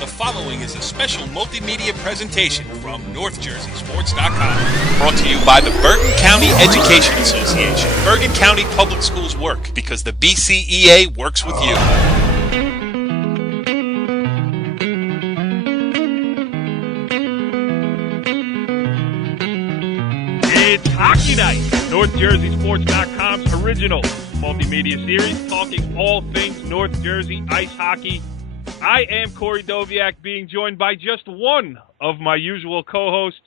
The following is a special multimedia presentation from NorthJerseySports.com. Brought to you by the Bergen County Education Association. Bergen County Public Schools work because the BCEA works with you. It's Hockey Night, NorthJerseySports.com's original multimedia series, talking all things North Jersey ice hockey. I am Corey Doviak, being joined by just one of my usual co-hosts.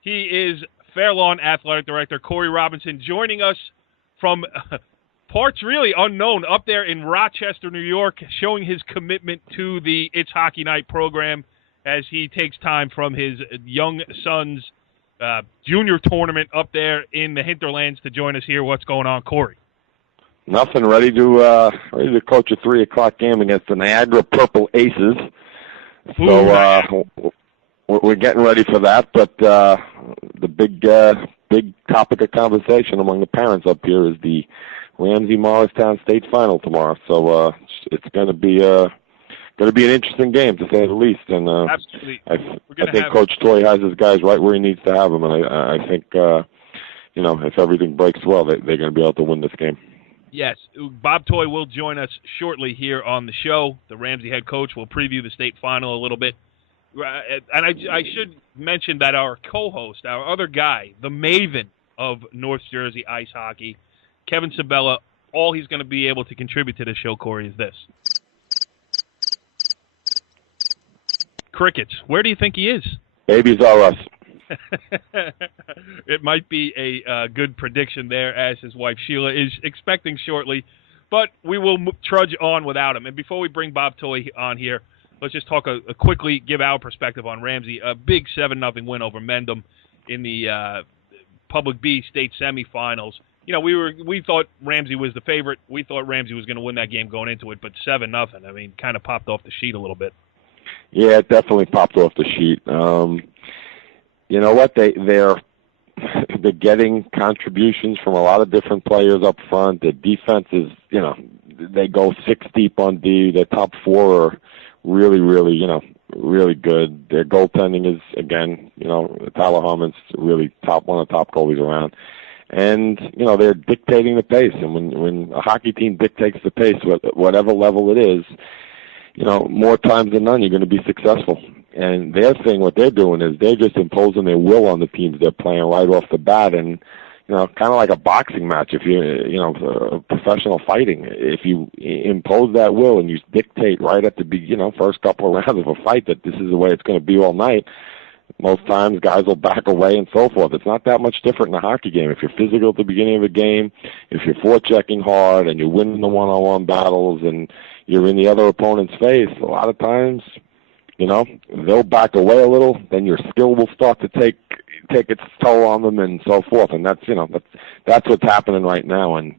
He is Fairlawn Athletic Director Corey Robinson, joining us from parts really unknown up there in Rochester, New York, showing his commitment to the It's Hockey Night program as he takes time from his young son's junior tournament up there in the hinterlands to join us here. What's going on, Corey? Nothing. Ready to coach a 3:00 game against the Niagara Purple Aces. So we're getting ready for that. But the big topic of conversation among the parents up here is the Ramsey Morristown State Final tomorrow. So it's going to be an interesting game, to say the least. And absolutely, I think Coach Toy has his guys right where he needs to have them. And I think if everything breaks well, they're going to be able to win this game. Yes, Bob Toy will join us shortly here on the show. The Ramsey head coach will preview the state final a little bit. And I should mention that our co-host, our other guy, the maven of North Jersey ice hockey, Kevin Sabella, all he's going to be able to contribute to this show, Corey, is this. Crickets. Where do you think he is? Babies are us. It might be a good prediction there, as his wife Sheila is expecting shortly, but we will trudge on without him. And before we bring Bob Toy on here, let's just talk quickly, give our perspective on Ramsey. A big 7-0 win over Mendham in the Public B state semifinals. You know, we thought Ramsey was the favorite. We thought Ramsey was going to win that game going into it, but 7-0, I mean, kind of popped off the sheet a little bit. Yeah, it definitely popped off the sheet. You know what? They're getting contributions from a lot of different players up front. The defense is, they go 6 deep on D. Their top 4 are really, really, really good. Their goaltending is, again, Tyler Harmon's really one of the top goalies around. And, they're dictating the pace. And when a hockey team dictates the pace, whatever level it is, more times than none, you're going to be successful. And their thing, what they're doing is they're just imposing their will on the teams they're playing right off the bat. And, kind of like a boxing match, if professional fighting, if you impose that will and you dictate right at the first couple of rounds of a fight that this is the way it's going to be all night, most times guys will back away and so forth. It's not that much different in a hockey game. If you're physical at the beginning of a game, if you're forechecking hard and you're winning the one-on-one battles and you're in the other opponent's face, a lot of times, they'll back away a little, then your skill will start to take its toll on them and so forth. And that's what's happening right now. And,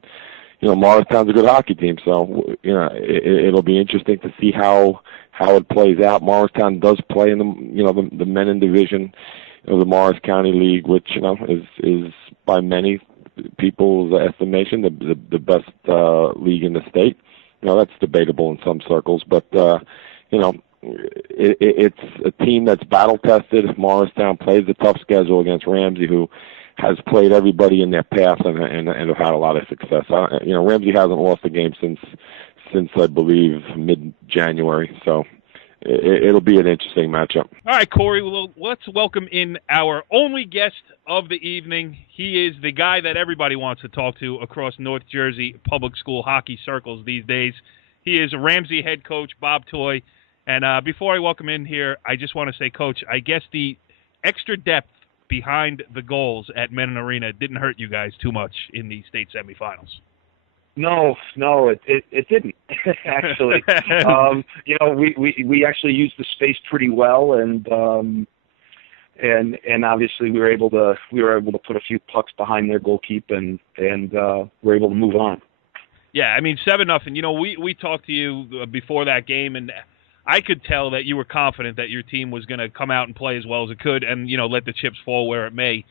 Morristown's a good hockey team, so, it'll be interesting to see how it plays out. Morristown does play in the men division of the Morris County League, which, is by many people's estimation the best league in the state. That's debatable in some circles, but, it's a team that's battle-tested. Morristown plays a tough schedule against Ramsey, who has played everybody in their path and have had a lot of success. Ramsey hasn't lost a game since I believe mid-January, so it'll be an interesting matchup. All right, Corey, well, let's welcome in our only guest of the evening. He is the guy that everybody wants to talk to across North Jersey public school hockey circles these days. He is Ramsey head coach Bob Toy. And before I welcome in here, I just want to say, Coach, I guess the extra depth behind the goals at Mennen Arena didn't hurt you guys too much in the state semifinals. No, it didn't actually. We actually used the space pretty well, and obviously we were able to put a few pucks behind their goalkeep, and we're able to move on. Yeah, I mean 7-0. We talked to you before that game, and I could tell that you were confident that your team was going to come out and play as well as it could and, let the chips fall where it may.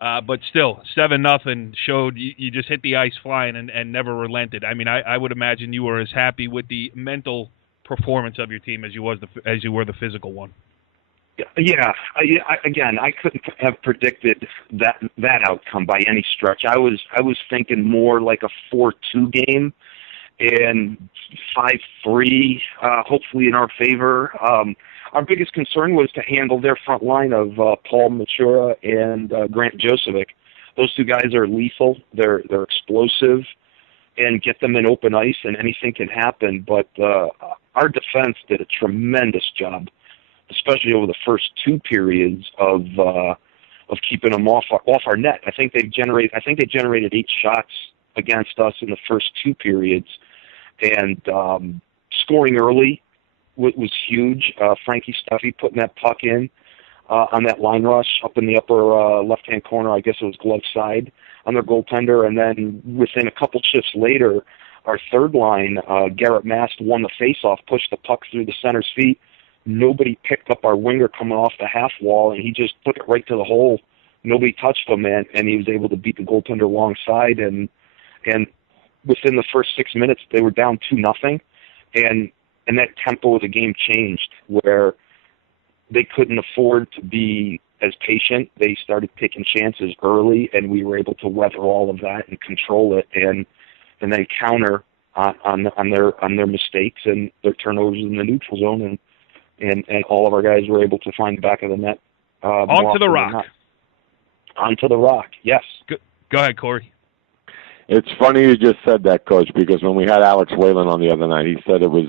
But still, 7-0 showed you just hit the ice flying and never relented. I mean, I would imagine you were as happy with the mental performance of your team as you were the physical one. Yeah. Again, I couldn't have predicted that outcome by any stretch. I was thinking more like a 4-2 game and 5-3, hopefully in our favor. Our biggest concern was to handle their front line of Paul Machura and Grant Josevic. Those two guys are lethal. They're explosive, and get them in open ice, and anything can happen. But our defense did a tremendous job, especially over the first two periods of keeping them off our net. I think they generated 8 shots against us in the first two periods, and scoring early was huge. Frankie Stuffy putting that puck in on that line rush up in the upper left-hand corner, I guess it was glove side, on their goaltender, and then within a couple shifts later, our third line, Garrett Mast, won the face-off, pushed the puck through the center's feet. Nobody picked up our winger coming off the half wall, and he just took it right to the hole. Nobody touched him, and he was able to beat the goaltender alongside, and within the first 6 minutes, they were down 2-0, and that tempo of the game changed, where they couldn't afford to be as patient. They started taking chances early, and we were able to weather all of that and control it, and then counter on their mistakes and their turnovers in the neutral zone, and all of our guys were able to find the back of the net. Onto the Rock. Onto the Rock, yes. Go ahead, Corey. It's funny you just said that, Coach, because when we had Alex Whalen on the other night, he said it was,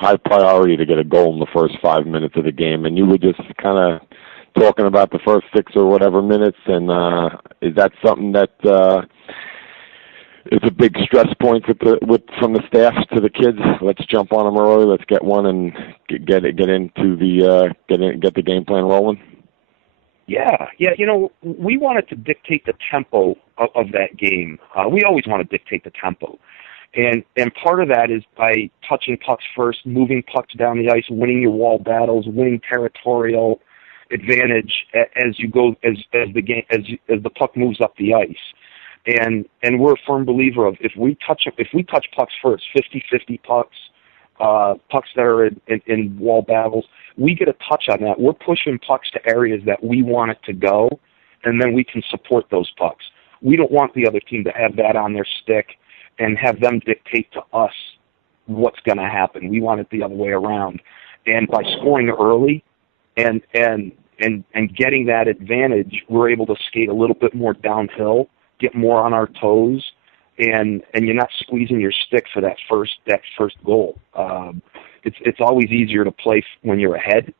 high priority to get a goal in the first 5 minutes of the game, and you were just kind of talking about the first 6 or whatever minutes, and is that something that is a big stress point from the staff to the kids? Let's jump on them early, let's get one and get the game plan rolling. Yeah. We wanted to dictate the tempo of that game. We always want to dictate the tempo. And part of that is by touching pucks first, moving pucks down the ice, winning your wall battles, winning territorial advantage as you go as the puck moves up the ice. And we're a firm believer of if we touch pucks first, 50-50 pucks that are in wall battles, we get a touch on that. We're pushing pucks to areas that we want it to go, and then we can support those pucks. We don't want the other team to have that on their stick and have them dictate to us what's going to happen. We want it the other way around. And by scoring early and getting that advantage, we're able to skate a little bit more downhill, get more on our toes, and you're not squeezing your stick for that first goal. It's always easier to play when you're ahead.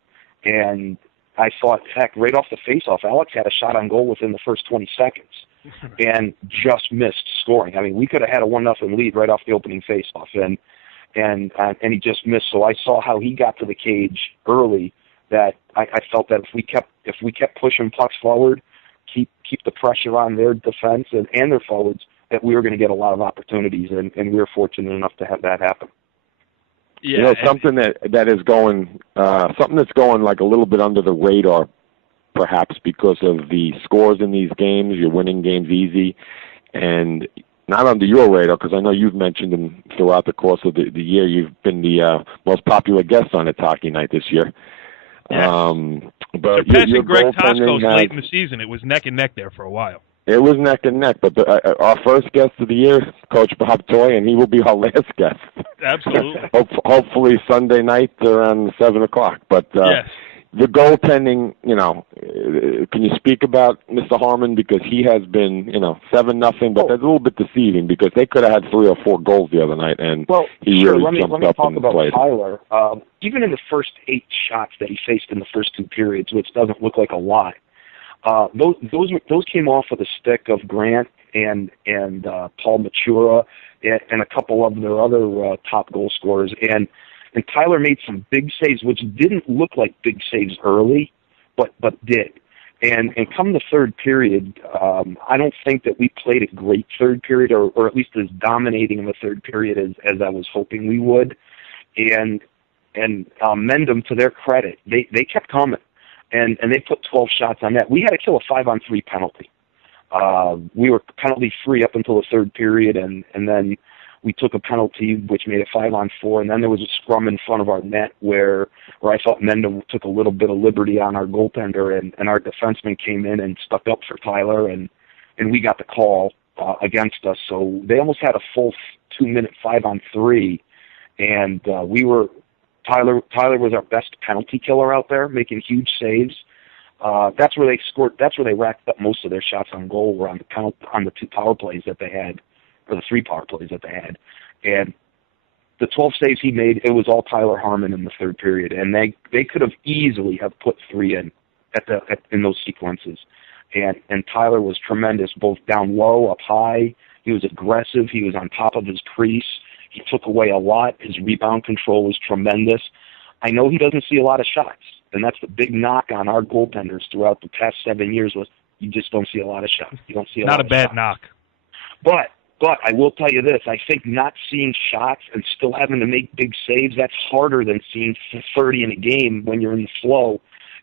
And I thought, heck, right off the face-off, Alex had a shot on goal within the first 20 seconds and just missed scoring. I mean, we could have had a 1-0 lead right off the opening face-off, and he just missed. So I saw how he got to the cage early. That I felt that if we kept pushing pucks forward, keep the pressure on their defense and their forwards, that we were going to get a lot of opportunities, and we were fortunate enough to have that happen. Yeah, something that is going, something that's going like a little bit under the radar, perhaps because of the scores in these games. You're winning games easy, and not under your radar, because I know you've mentioned them throughout the course of the year. You've been the most popular guest on It's Hockey Night this year. Yeah. But surpassing Greg Toskos late in the season, it was neck and neck there for a while. It was neck and neck, but our first guest of the year, Coach Bob Toy, and he will be our last guest. Absolutely. Hopefully Sunday night around 7 o'clock. But yes. The goaltending, can you speak about Mr. Harmon? Because he has been, 7-0, but that's a little bit deceiving because they could have had 3 or 4 goals the other night, and he really jumped up and played. Tyler. Even in the first 8 shots that he faced in the first 2 periods, which doesn't look like a lot, those came off of the stick of Grant and Paul Machura and a couple of their other top goal scorers. And Tyler made some big saves, which didn't look like big saves early, but did. And come the third period, I don't think that we played a great third period, or at least as dominating in the third period as I was hoping we would. And Mendham, to their credit, they kept coming. And they put 12 shots on that. We had to kill a 5-on-3 penalty. We were penalty free up until the third period, and then we took a penalty, which made it 5-on-4, and then there was a scrum in front of our net where I thought Mendham took a little bit of liberty on our goaltender, and our defenseman came in and stuck up for Tyler, and we got the call against us. So they almost had a full 2-minute 5-on-3, and Tyler was our best penalty killer out there, making huge saves. That's where they scored. That's where they racked up most of their shots on goal, were on the 2 power plays that they had, or the 3 power plays that they had. And the 12 saves he made, it was all Tyler Harmon in the third period, and they could have easily have put 3 in in those sequences. And Tyler was tremendous, both down low, up high. He was aggressive. He was on top of his crease. He took away a lot. His rebound control was tremendous. I know he doesn't see a lot of shots, and that's the big knock on our goaltenders throughout the past 7 years was you just don't see a lot of shots. You don't see a lot of shots. Not a bad knock. But I will tell you this, I think not seeing shots and still having to make big saves, that's harder than seeing 30 in a game when you're in the flow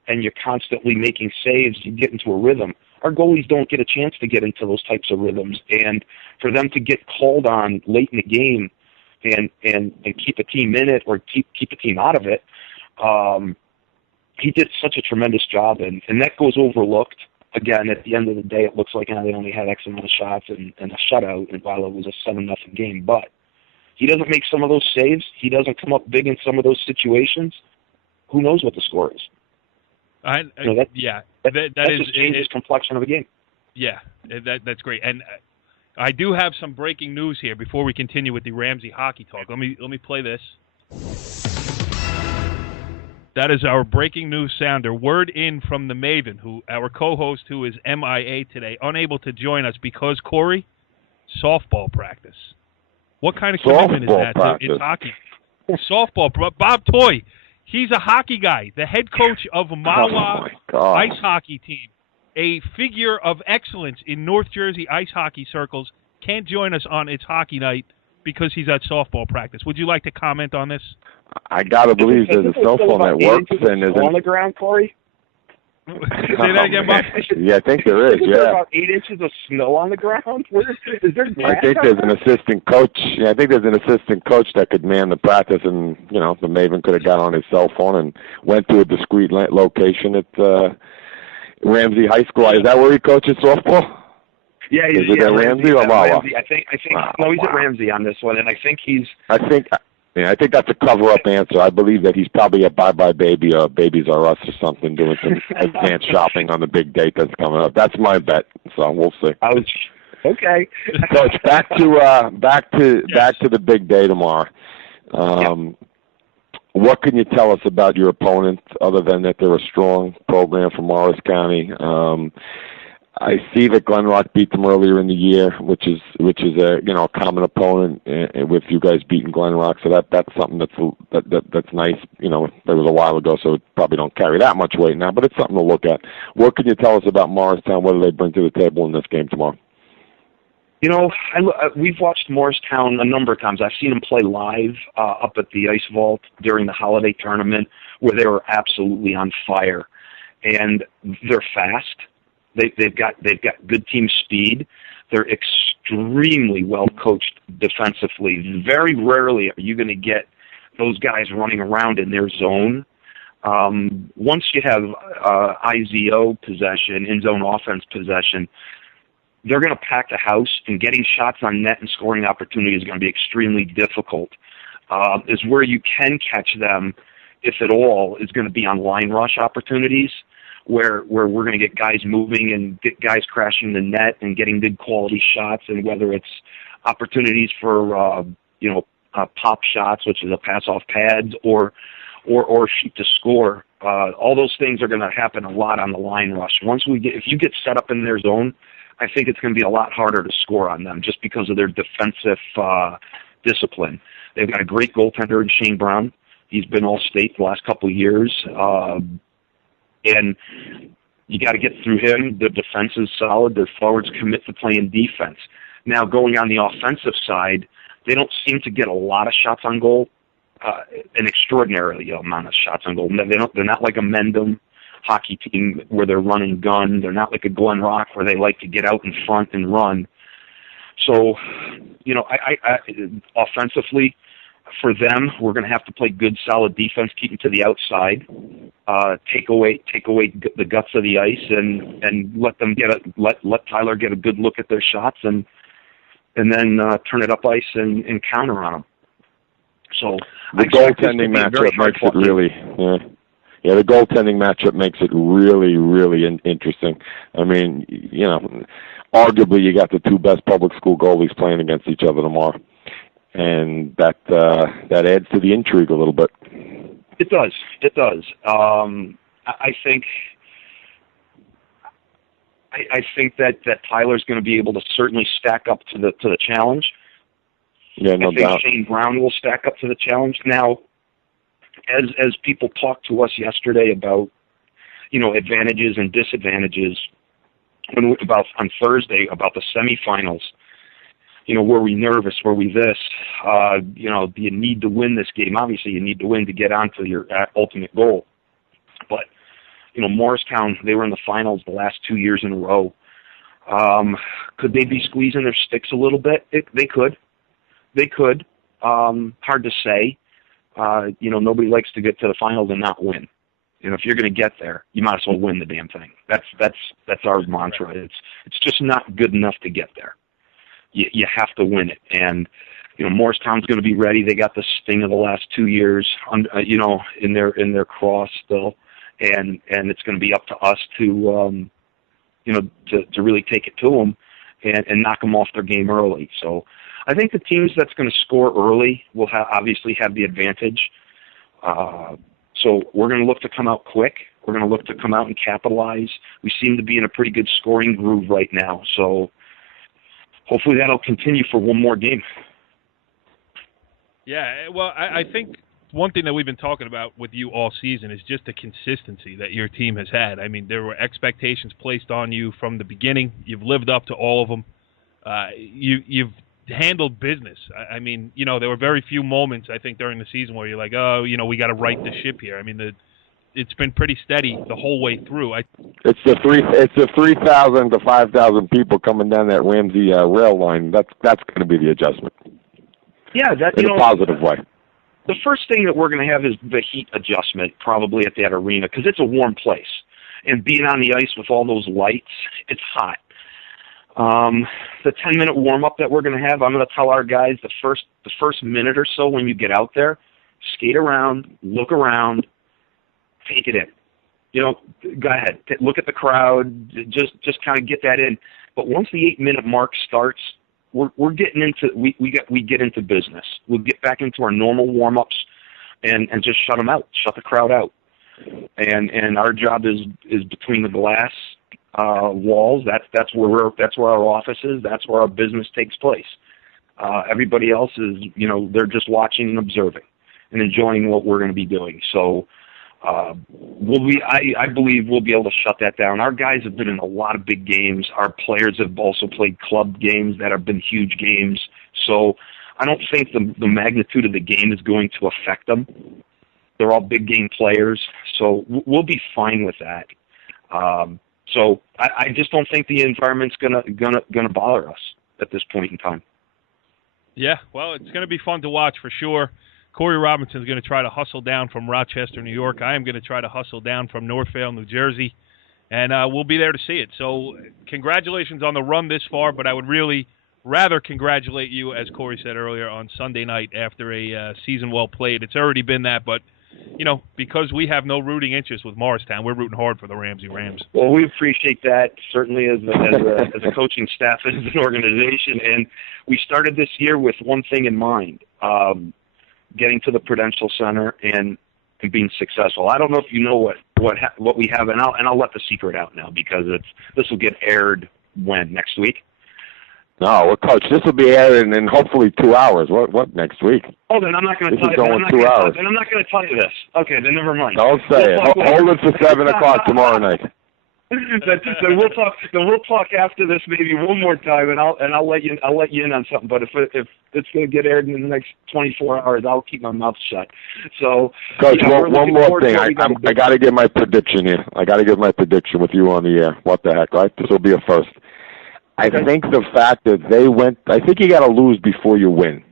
and you're constantly making saves. You get into a rhythm. Our goalies don't get a chance to get into those types of rhythms, and for them to get called on late in the game and keep a team in it or keep a team out of it, he did such a tremendous job, and that goes overlooked. Again, at the end of the day, it looks like they only had X amount of shots and a shutout, and while it was a 7-0 game. But he doesn't make some of those saves. He doesn't come up big in some of those situations. Who knows what the score is? That just changes complexion of the game. Yeah, that's great. And I do have some breaking news here before we continue with the Ramsey hockey talk. Let me play this. That is our breaking news sounder. Word in from the Maven, our co-host, who is MIA today, unable to join us because, Corey, softball practice. What kind of commitment is that in hockey? Softball. Bob Toy, he's a hockey guy, the head coach of Mahwah ice hockey team, a figure of excellence in North Jersey ice hockey circles, can't join us on It's Hockey Night because he's at softball practice. Would you like to comment on this? I gotta believe there's a cell phone that works and isn't on the ground, Corey. Say that again, Bob. Yeah, I think there is. Is there about 8 inches of snow on the ground? Is there grass? I think there's an assistant coach. Yeah, I think there's an assistant coach that could man the practice, and the Maven could have got on his cell phone and went to a discreet location at Ramsey High School. Is that where he coaches softball? Yeah, is it at Ramsey or Mahwah? Ramsey. I think. No, he's at Ramsey on this one, and I think he's. I think that's a cover-up answer. I believe that he's probably at Bye Bye Baby or Babies R Us or something, doing some advanced shopping on the big date that's coming up. That's my bet. So we'll see. Okay. Coach, back to the big day tomorrow. What can you tell us about your opponent, other than that they're a strong program from Morris County? I see that Glen Rock beat them earlier in the year, which is a common opponent, with you guys beating Glen Rock. So that's something that's nice. That was a while ago, so it probably don't carry that much weight now, but it's something to look at. What can you tell us about Morristown? What do they bring to the table in this game tomorrow? We've watched Morristown a number of times. I've seen them play live up at the Ice Vault during the holiday tournament, where they were absolutely on fire, and they're fast. They've got good team speed. They're extremely well coached defensively. Very rarely are you going to get those guys running around in their zone. Once you have IZO possession, in-zone offense possession, they're going to pack the house, and getting shots on net and scoring opportunity is going to be extremely difficult. Is where you can catch them, if at all, is going to be on line rush opportunities, where we're going to get guys moving and get guys crashing the net and getting good quality shots, and whether it's opportunities for pop shots, which is a pass off pads, or shoot to score. All those things are going to happen a lot on the line rush. If you get set up in their zone, I think it's going to be a lot harder to score on them just because of their defensive discipline. They've got a great goaltender in Shane Brown. He's been All-State the last couple of years. And you got to get through him. The defense is solid. Their forwards commit to playing defense. Now, going on the offensive side, they don't seem to get a lot of shots on goal, an extraordinary amount of shots on goal. They're not like a Mendham hockey team where they're run and gun. They're not like a Glen Rock where they like to get out in front and run. So I offensively, for them, we're going to have to play good, solid defense, keep them to the outside, take away the guts of the ice, and let Tyler get a good look at their shots, and then turn it up ice and counter on them. So the goaltending matchup makes it really, the goaltending matchup makes it really, really interesting. I mean, arguably you got the two best public school goalies playing against each other tomorrow, and that adds to the intrigue a little bit. It does. I think that Tyler's going to be able to certainly stack up to the challenge. Yeah, no doubt. I think Shane Brown will stack up to the challenge. Now, as people talked to us yesterday about, advantages and disadvantages, on Thursday about the semifinals, were we nervous? Were we this? Do you need to win this game? Obviously, you need to win to get on to your ultimate goal. But, Morristown, they were in the finals the last 2 years in a row. Could they be squeezing their sticks a little bit? They could. Hard to say. Nobody likes to get to the finals and not win. If you're going to get there, you might as well win the damn thing. That's our mantra. It's just not good enough to get there. You have to win it. And Morristown's going to be ready. They got the sting of the last 2 years, in their cross still, and it's going to be up to us to really take it to them and knock them off their game early. So I think the teams that's going to score early will obviously have the advantage. So we're going to look to come out quick. We're going to look to come out and capitalize. We seem to be in a pretty good scoring groove right now. So hopefully that'll continue for one more game. Yeah, well, I think one thing that we've been talking about with you all season is just the consistency that your team has had. I mean, there were expectations placed on you from the beginning. You've lived up to all of them. You've handled business. I mean, there were very few moments, I think, during the season where you're like, we got to right the ship here. I mean, it's been pretty steady the whole way through. It's the 3,000 to 5,000 people coming down that Ramsey rail line. That's going to be the adjustment. Yeah, in a positive way. The first thing that we're going to have is the heat adjustment, probably at that arena, because it's a warm place, and being on the ice with all those lights, it's hot. The 10-minute warm-up that we're going to have, I'm going to tell our guys the first minute or so when you get out there, skate around, look around, take it in. Go ahead, look at the crowd, just kind of get that in. But once the 8-minute mark starts, we're getting into we get into business. We'll get back into our normal warm-ups and just shut them out, shut the crowd out. And our job is between the glass walls. That's where our office is. That's where our business takes place. Everybody else is, they're just watching and observing and enjoying what we're going to be doing. So I believe we'll be able to shut that down. Our guys have been in a lot of big games. Our players have also played club games that have been huge games. So I don't think the magnitude of the game is going to affect them. They're all big game players, so we'll be fine with that. So I just don't think the environment's gonna bother us at this point in time. Yeah, well, it's going to be fun to watch for sure. Corey Robinson's going to try to hustle down from Rochester, New York. I am going to try to hustle down from Northvale, New Jersey, and we'll be there to see it. So congratulations on the run this far, but I would really rather congratulate you, as Corey said earlier, on Sunday night after a season well played. It's already been that, but because we have no rooting interest with Morristown, we're rooting hard for the Ramsey Rams. Well, we appreciate that, certainly as a coaching staff and as an organization. And we started this year with one thing in mind, getting to the Prudential Center and being successful. I don't know if you know what we have, and I'll let the secret out now because this will get aired next week? No, well, Coach, this will be aired in hopefully 2 hours. What next week? Oh, then I'm not going to tell you. This is going 2 hours. Then I'm not going to tell you this. Okay, then never mind. Don't say it. Hold it for 7 o'clock tomorrow night. Then we'll talk. Then we'll talk after this maybe one more time, and I'll let you in on something. But if it's going to get aired in the next 24 hours, I'll keep my mouth shut. So, Coach, one more thing. I got to give my prediction here. I got to give my prediction with you on the air. What the heck, right? This will be a first. I think the fact that I think you got to lose before you win.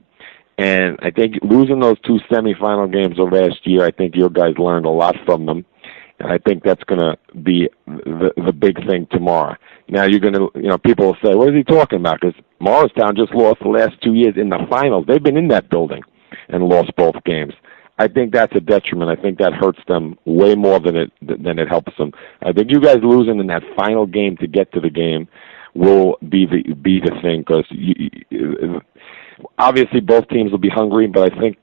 And I think losing those 2 semifinal games of last year, I think your guys learned a lot from them. And I think that's going to be the big thing tomorrow. Now you're going to, people will say, what is he talking about? Because Morristown just lost the last 2 years in the finals. They've been in that building and lost both games. I think that's a detriment. I think that hurts them way more than it helps them. I think you guys losing in that final game to get to the game will be the thing, because obviously both teams will be hungry, but I think,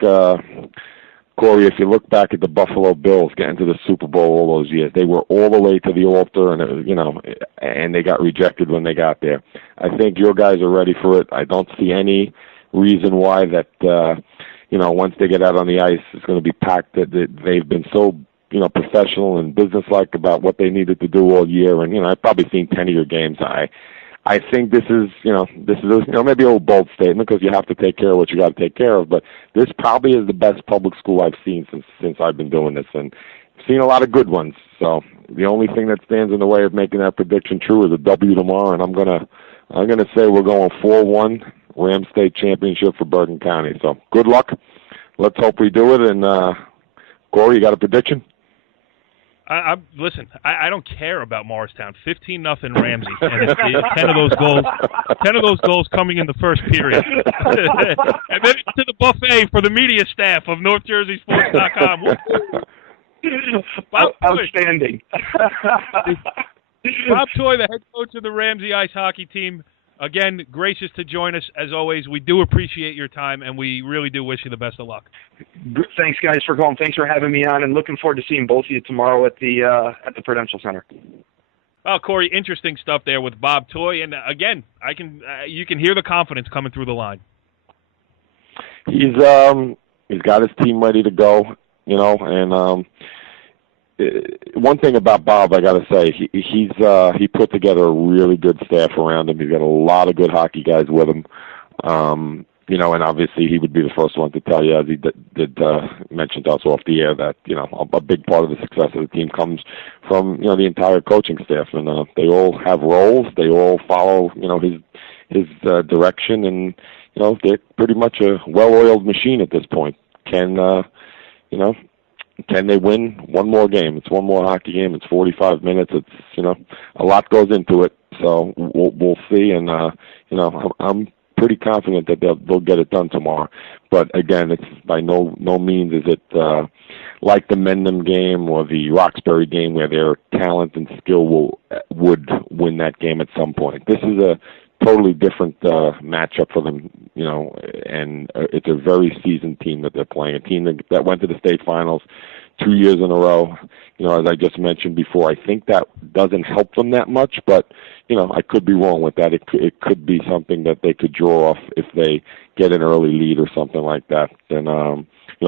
Corey, if you look back at the Buffalo Bills getting to the Super Bowl all those years, they were all the way to the altar, and and they got rejected when they got there. I think your guys are ready for it. I don't see any reason why that, once they get out on the ice, it's going to be packed. That they've been so, professional and businesslike about what they needed to do all year. And I've probably seen 10 of your games. I think this is maybe a bold statement, because you have to take care of what you got to take care of. But this probably is the best public school I've seen since I've been doing this, and I've seen a lot of good ones. So the only thing that stands in the way of making that prediction true is a W tomorrow, and I'm gonna say we're going 4-1 Rams State Championship for Bergen County. So good luck. Let's hope we do it. And Corey, you got a prediction? Listen, I don't care about Morristown. 15-0 Ramsey. And it's 10 of those goals coming in the first period. And then to the buffet for the media staff of NorthJerseySports.com. Outstanding. Bob Toy, the head coach of the Ramsey ice hockey team. Again, gracious to join us, as always. We do appreciate your time, and we really do wish you the best of luck. Thanks, guys, for calling. Thanks for having me on, and looking forward to seeing both of you tomorrow at the Prudential Center. Well, Corey, interesting stuff there with Bob Toy, and again, you can hear the confidence coming through the line. He's got his team ready to go, and one thing about Bob, I got to say, he put together a really good staff around him. He's got a lot of good hockey guys with him, and obviously he would be the first one to tell you, as he did mention to us off the air, that a big part of the success of the team comes from the entire coaching staff, and they all have roles. They all follow his direction, and they're pretty much a well-oiled machine at this point. Can they win one more game? It's one more hockey game. It's 45 minutes. It's, a lot goes into it. So we'll see. And, I'm pretty confident that they'll get it done tomorrow. But again, it's by no means is it, like the Mendham game or the Roxbury game, where their talent and skill would win that game at some point. This is a totally different matchup for them, and it's a very seasoned team that they're playing, a team that went to the state finals 2 years in a row. As I just mentioned before, I think that doesn't help them that much, but, I could be wrong with that. It could be something that they could draw off if they get an early lead or something like that. And,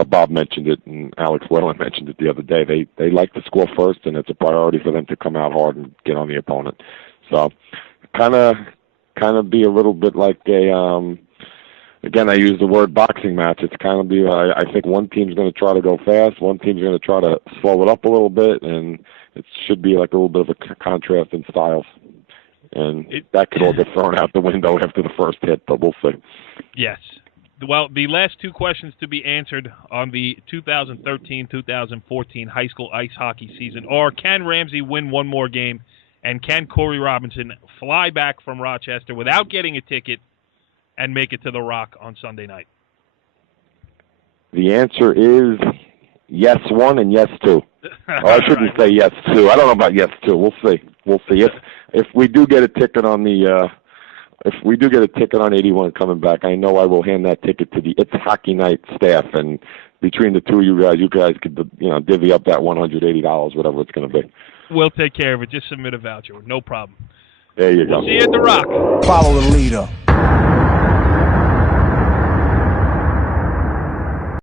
Bob mentioned it, and Alex Whalen mentioned it the other day. They like to score first, and it's a priority for them to come out hard and get on the opponent. So kind of be a little bit like a, again, I use the word boxing match. It's kind of I think one team's going to try to go fast, one team's going to try to slow it up a little bit, and it should be like a little bit of a contrast in styles. And that could all get thrown out the window after the first hit, but we'll see. Yes. Well, the last two questions to be answered on the 2013-2014 high school ice hockey season are: can Ramsey win one more game? And can Corey Robinson fly back from Rochester without getting a ticket and make it to the Rock on Sunday night? The answer is yes, 1 and yes, 2. I shouldn't say yes, 2. I don't know about yes, 2. We'll see. If we do get a ticket on the if we do get a ticket on 81 coming back, I know I will hand that ticket to the It's Hockey Night staff, and between the two of you guys could divvy up that $180, whatever it's going to be. We'll take care of it. Just submit a voucher. No problem. There you go. We'll see you at the Rock. Follow the leader.